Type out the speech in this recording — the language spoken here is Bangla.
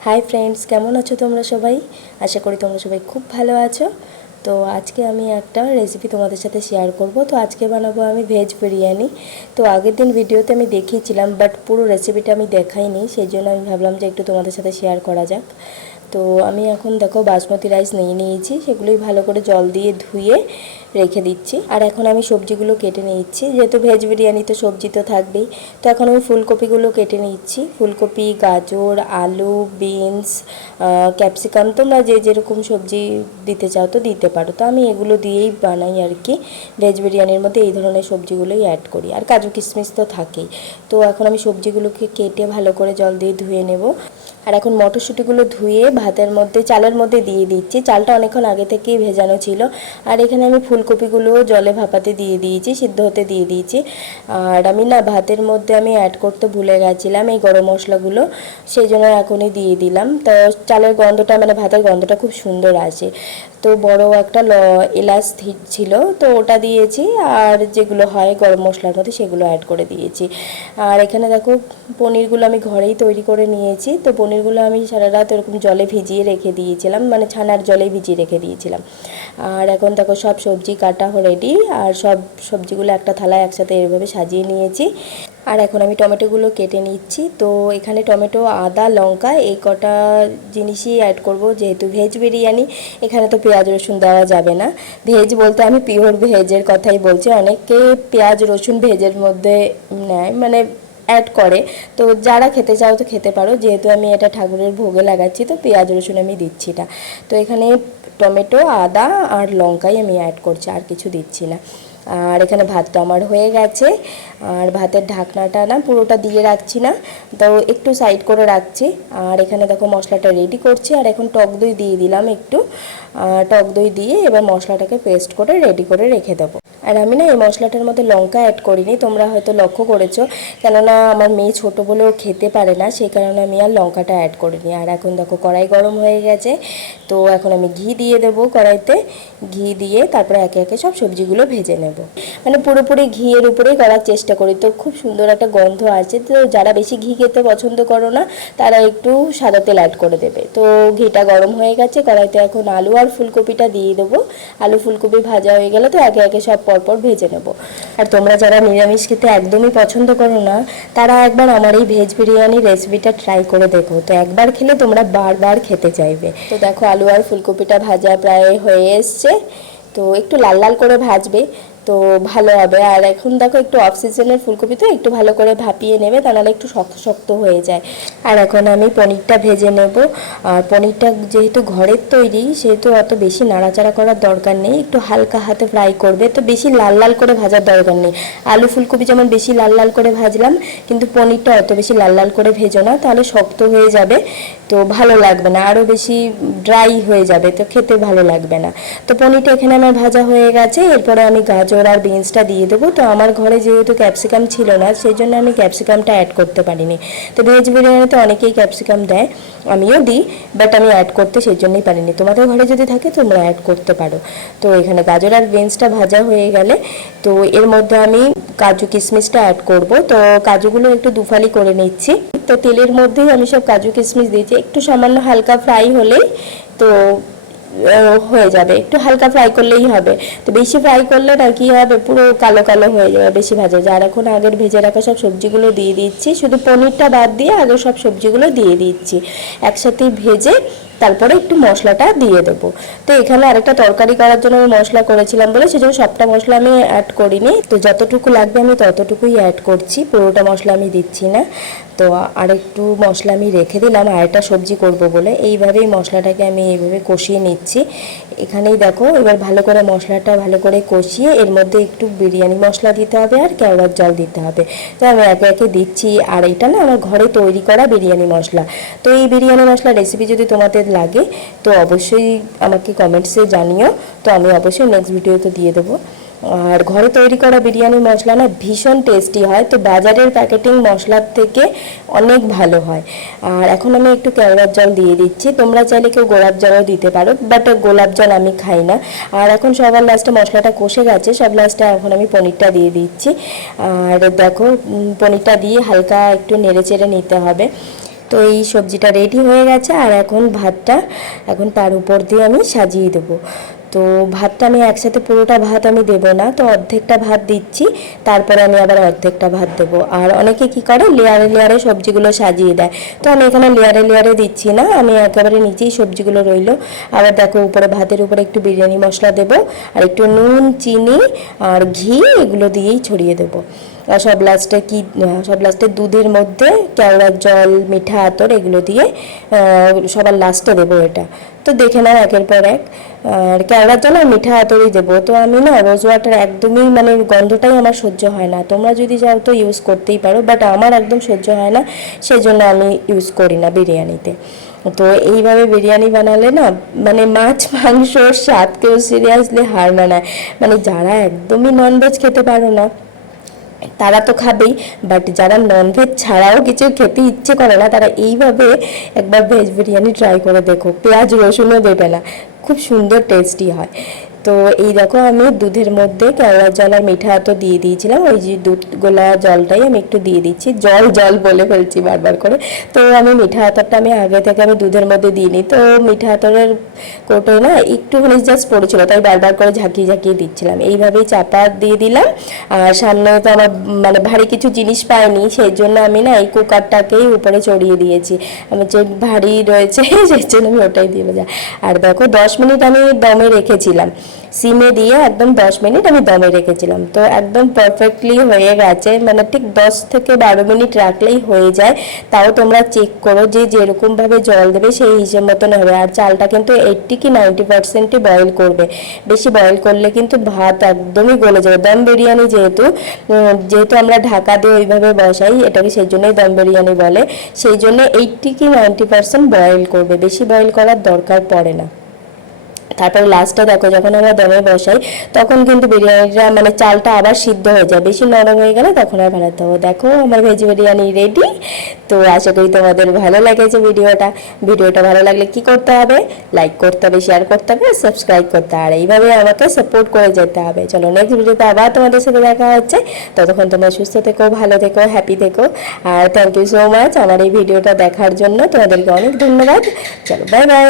हाई फ्रेंड्स केमन आछो तोमरा सबाई। आशा करी तोमरा सबाई खूब भालो आछो। तो आज के आमी एकटा रेसिपि तोमादेर साथे शेयर करब। तो आज के बानाबो आमी भेज बिरियानी। तो आगेर दिन भिडियोते आमी देखिएछिलाम बाट पुरो रेसिपिटा आमी देखाइनि, सेइजोन्नो आमी भाबलाम जे एकटु तोमादेर साथे शेयर करा जाक। तो आमी एखन देखो बासमती राइस निये निয়েছি, সেগুলোই ভালো করে জল দিয়ে ধুয়ে রেখে দিচ্ছি। আর এখন আমি সবজিগুলো কেটে নিচ্ছি, যেহেতু ভেজ বিরিয়ানি তো সবজি তো থাকবেই। তো এখন আমি ফুলকপিগুলো কেটে নিচ্ছি। ফুলকপি, গাজর, আলু, বিনস, ক্যাপসিকাম, তোমরা যে যেরকম সবজি দিতে চাও তো দিতে পারো। তো আমি এগুলো দিয়েই বানাই আর কি। ভেজ বিরিয়ানির মধ্যে এই ধরনের সবজিগুলোই অ্যাড করি, আর কাজু কিশমিশ তো থাকেই। তো এখন আমি সবজিগুলোকে কেটে ভালো করে জল দিয়ে ধুয়ে নেব। আর এখন মটরশুঁটিগুলো ধুয়ে ভাতের মধ্যে চালের মধ্যে দিয়ে দিচ্ছি। চালটা অনেকক্ষণ আগে থেকেই ভেজানো ছিল। আর এখানে আমি ফুলকপিগুলো জলে ভাপাতে দিয়ে দিয়েছি, সিদ্ধ হতে দিয়ে দিয়েছি। আর আমি না ভাতের মধ্যে আমি অ্যাড করতে ভুলে গেছিলাম এই গরম মশলাগুলো, সেই জন্য এখনই দিয়ে দিলাম। তো চালের গন্ধটা মানে ভাতের গন্ধটা খুব সুন্দর আসে। তো বড় একটা এলাচ ছিল, তো ওটা দিয়েছি। আর যেগুলো হয় গরম মশলার মধ্যে সেগুলো অ্যাড করে দিয়েছি। আর এখানে দেখো পনিরগুলো আমি ঘরেই তৈরি করে নিয়েছি। তো পনিরগুলো আমি সারা রাত এরকম জলে ভিজিয়ে রেখে দিয়েছিলাম, মানে ছানার জলে ভিজিয়ে রেখে দিয়েছিলাম। আর এখন দেখো সব সবজি কাটা রেডি, আর সব সবজিগুলো একটা থালায় একসাথে এভাবে সাজিয়ে নিয়েছি। আর এখন আমি টমেটোগুলো কেটে নিচ্ছি। তো এখানে টমেটো, আদা, লঙ্কা এই কটা জিনিসই অ্যাড করব, যেহেতু ভেজ বিরিয়ানি। এখানে তো পেঁয়াজ রসুন দেওয়া যাবে না। ভেজ বলতে আমি পিওর ভেজের কথাই বলছি। অনেকে পেঁয়াজ রসুন ভেজের মধ্যে নেয়, মানে অ্যাড করে। তো যারা খেতে চাও তো খেতে পারো, যেহেতু আমি এটা ঠাকুরের ভোগে লাগাচ্ছি তো পেঁয়াজ রসুন আমি দিচ্ছি না। তো এখানে টমেটো, আদা আর লঙ্কাই আমি অ্যাড করছি, আর কিছু দিচ্ছি না। আর এখানে ভাতটা আমার হয়ে গেছে। আর ভাতের ঢাকনাটা না পুরোটা দিয়ে রাখছি না, তো একটু সাইড করে রাখছি। আর এখানে দেখো মশলাটা রেডি করছি। আর এখন টক দই দিয়ে দিলাম একটু। টক দই দিয়ে এবার মশলাটাকে পেস্ট করে রেডি করে রেখে দেবো। আর আমি না এই মশলাটার মধ্যে লঙ্কা অ্যাড করিনি, তোমরা হয়তো লক্ষ্য করেছো, কেননা আমার মেয়ে ছোটো বলেও খেতে পারে না, সেই কারণে আমি আর লঙ্কাটা অ্যাড করিনি। আর এখন দেখো কড়াই গরম হয়ে গেছে। তো এখন আমি ঘি দিয়ে দেবো কড়াইতে। ঘি দিয়ে তারপরে একে একে সব সবজিগুলো ভেজে নেব। মানে পুরোপুরি ঘিয়ের উপরেই করার চেষ্টা করি, তো খুব সুন্দর একটা গন্ধ আছে। তো যারা বেশি ঘি খেতে পছন্দ করো না তারা একটু সাদা তেল অ্যাড করে দেবে। তো ঘিটা গরম হয়ে গেছে, কড়াইতে এখন আলু আর ফুলকপিটা দিয়ে দেবো। আলু ফুলকপি ভাজা হয়ে গেলে তো একে একে সব পরপর ভেজে নেব। আর তোমরা যারা নিরামিষ খেতে একদমই পছন্দ করো না তারা একবার আমার এই ভেজ বিরিয়ানি রেসিপিটা ট্রাই করে দেখো, তো একবার খেলে তোমরা বারবার খেতে চাইবে। তো দেখো আলু আর ফুলকপিটা ভাজা প্রায় হয়ে এসছে। তো একটু লাল লাল করে ভাজবে তো ভালো হবে। আর এখন দেখো একটু অফ সিজনের ফুলকপি তো একটু ভালো করে ভাপিয়ে নেবে, তা নাহলে একটু শক্ত শক্ত হয়ে যায়। আর এখন আমি পনিরটা ভেজে নেব। আর পনিরটা যেহেতু ঘরের তৈরি সেহেতু অত বেশি নাড়াচাড়া করার দরকার নেই, একটু হালকা হাতে ফ্রাই করবে। তো বেশি লাল লাল করে ভাজার দরকার নেই। আলু ফুলকপি যেমন বেশি লাল লাল করে ভাজলাম, কিন্তু পনিরটা অত বেশি লাল লাল করে ভেজো না, তাহলে শক্ত হয়ে যাবে, তো ভালো লাগবে না, আরও বেশি ড্রাই হয়ে যাবে, তো খেতে ভালো লাগবে না। তো পনিরটা এখানে আমার ভাজা হয়ে গেছে। এরপরে আমি গাজর আর বিনসটা দিয়ে দেবো। তো আমার ঘরে যেহেতু ক্যাপসিকাম ছিল না সেই জন্য আমি ক্যাপসিকামটা অ্যাড করতে পারিনি। তো ভেজ বিরিয়ানিতে অনেকেই ক্যাপসিকাম দেয়, আমিও দিই, বাট আমি অ্যাড করতে সেই জন্যই পারিনি। তোমাদের ঘরে যদি থাকে তোমরা অ্যাড করতে পারো। তো এখানে গাজর আর বিনসটা ভাজা হয়ে গেলে তো এর মধ্যে আমি কাজু কিশমিশটা অ্যাড করব। তো কাজুগুলো একটু দুফালি করে নিচ্ছি। তো তেলের মধ্যেই আমি সব কাজু কিশমিশ দিয়েছি, একটু সামান্য হালকা ফ্রাই হলেই তো হয়ে যাবে, একটু হালকা ফ্রাই করলেই হবে। তো বেশি ফ্রাই করলে না কি হবে, পুরো কালো কালো হয়ে যাবে বেশি ভাজা যায়। আর এখন আগের ভেজে রাখা সব সবজিগুলো দিয়ে দিচ্ছি, শুধু পনিরটা বাদ দিয়ে আগের সব সবজিগুলো দিয়ে দিচ্ছি একসাথেই ভেজে। তারপরে একটু মশলাটা দিয়ে দেবো। তো এখানে আরেকটা তরকারি করার জন্য আমি মশলা করেছিলাম বলে সেজন্য সবটা মশলা আমি অ্যাড করিনি। তো যতটুকু লাগবে আমি ততটুকুই অ্যাড করছি, পুরোটা মশলা আমি দিচ্ছি না। তো আরেকটু মশলা আমি রেখে দিলাম আরেকটা সবজি করব বলে। এইভাবেই মশলাটাকে আমি এইভাবে কষিয়ে নিচ্ছি। এখানেই দেখো এবার ভালো করে মশলাটা ভালো করে কষিয়ে এর মধ্যে একটু বিরিয়ানি মশলা দিতে হবে আর কেওড়ার জল দিতে হবে। তো আমি একে একে দিচ্ছি। আর এটা না আমার ঘরে তৈরি করা বিরিয়ানি মশলা। তো এই বিরিয়ানি মশলা রেসিপি যদি তোমাদের লাগে তো অবশ্যই আমাকে কমেন্টসে জানিও, তো আমি অবশ্যই নেক্সট ভিডিওতে দিয়ে দেবো। আর ঘরে তৈরি করা বিরিয়ানি মশলা না ভীষণ টেস্টি হয়, তো বাজারের প্যাকেটিং মশলার থেকে অনেক ভালো হয়। আর এখন আমি একটু কেওড়ার জল দিয়ে দিচ্ছি, তোমরা চাইলে কেউ গোলাপ জলও দিতে পারো, বাট গোলাপ জল আমি খাই না। আর এখন সবার লাস্টে মশলাটা কষে গেছে, সব লাস্টে এখন আমি পনিরটা দিয়ে দিচ্ছি। আর দেখো পনিরটা দিয়ে হালকা একটু নেড়ে চেড়ে নিতে হবে। তো এই সবজিটা রেডি হয়ে গেছে, আর এখন ভাতটা এখন তার উপর দিয়ে আমি সাজিয়ে দেবো। তো ভাতটা আমি একসাথে পুরোটা ভাত আমি দেবো না, তো অর্ধেকটা ভাত দিচ্ছি, তারপরে আমি আবার অর্ধেকটা ভাত দেবো। আর অনেকে কি করে লেয়ারে লেয়ারে সবজিগুলো সাজিয়ে দেয়, তো আমি এখানে লেয়ারে লেয়ারে দিচ্ছি না, আমি একেবারে নিচেই সবজিগুলো রইলো। আবার দেখো উপরে ভাতের উপরে একটু বিরিয়ানি মশলা দেবো, আর একটু নুন, চিনি আর ঘি এগুলো দিয়েই ছড়িয়ে দেবো। আর সব লাস্টে দুধের মধ্যে কেওড়ার জল, মিঠা আতর এগুলো দিয়ে সবার লাস্টে দেবো এটা। তো দেখে নাও একের পর এক। আর কেওড়ার জল আর মিঠা আতরই দেবো। তো আমি না রোজ ওয়াটার একদমই মানে গন্ধটাই আমার সহ্য হয় না, তোমরা যদি চাও তো ইউজ করতেই পারো, বাট আমার একদম সহ্য হয় না, সেই জন্য আমি ইউজ করি না বিরিয়ানিতে। তো এইভাবে বিরিয়ানি বানালে না মানে মাছ মাংসর স্বাদকেও সিরিয়াসলি হার মানায়। মানে যারা একদমই ননভেজ খেতে পারো না তারা তো খাবেই, বাট যারা ননভেজ ছাড়াও কিছু খেতে ইচ্ছে করে না তারা এইভাবে একবার ভেজ বিরিয়ানি ট্রাই করে দেখো, পেঁয়াজ রসুনও দেবে না, খুব সুন্দর টেস্টি হয়। তো এই দেখো আমি দুধের মধ্যে কেওড়ার জল আর মিঠা আতর দিয়ে দিয়েছিলাম, ওই যে দুধ গোলা জলটাই আমি একটু দিয়ে দিচ্ছি, জল জল বলে ফেলছি বারবার করে। তো আমি মিঠা আতরটা আমি আগে থেকে আমি দুধের মধ্যে দিইনি, তো মিঠা আতরের কৌটোয় না একটুখানি জাস্ট পড়েছিল, তাই বারবার করে ঝাঁকিয়ে ঝাঁকিয়ে দিচ্ছিলাম। এইভাবেই চাপা দিয়ে দিলাম। আর সামনে তো আমার মানে ভারী কিছু জিনিস পাইনি, সেই জন্য আমি না এই কুকারটাকেই উপরে চড়িয়ে দিয়েছি, আমার যে ভারী রয়েছে সেই জন্য আমি ওটাই দিয়ে যাই। আর দেখো 10 মিনিট আমি দমে রেখেছিলাম, সিমে দিয়ে একদম 10 মিনিট আমি দমে রেখেছিলাম। তো একদম পারফেক্টলি হয়ে গেছে, মানে ঠিক 10 থেকে 12 মিনিট রাখলেই হয়ে যায়। তাও তোমরা চেক করো যে যেরকমভাবে জল দেবে সেই হিসেব মতন হবে। আর চালটা কিন্তু 80 কি 90% বয়েল করবে, বেশি বয়েল করলে কিন্তু ভাত একদমই গলে যাবে। দম বিরিয়ানি যেহেতু যেহেতু আমরা ঢাকা দিয়ে ওইভাবে বসাই এটাকে, সেই জন্যই দম বিরিয়ানি বলে, সেই জন্য 80 কি 90% বয়েল করবে, বেশি বয়েল করার দরকার পড়ে না। তারপরে লাস্টে দেখো যখন আমরা দমে বসাই তখন কিন্তু বিরিয়ানিটা মানে চালটা আবার সিদ্ধ হয়ে যায়, বেশি নরম হয়ে গেলে তখন আর বানাতে হবে। দেখো আমার ভেজ বিরিয়ানি রেডি। তো আশা করি তোমাদের ভালো লেগেছে ভিডিওটা ভালো লাগলে কি করতে হবে, লাইক করতে হবে, শেয়ার করতে হবে, সাবস্ক্রাইব করতে হবে, আর এইভাবে আমাকে সাপোর্ট করে যেতে হবে। চলো নেক্সট ভিডিওতে আবার তোমাদের সাথে দেখা হচ্ছে, ততক্ষণ তোমরা সুস্থ থেকো, ভালো থেকো, হ্যাপি থেকো। আর থ্যাংক ইউ সো মাচ আমার এই ভিডিওটা দেখার জন্য, তোমাদেরকে অনেক ধন্যবাদ। চলো বাই বাই।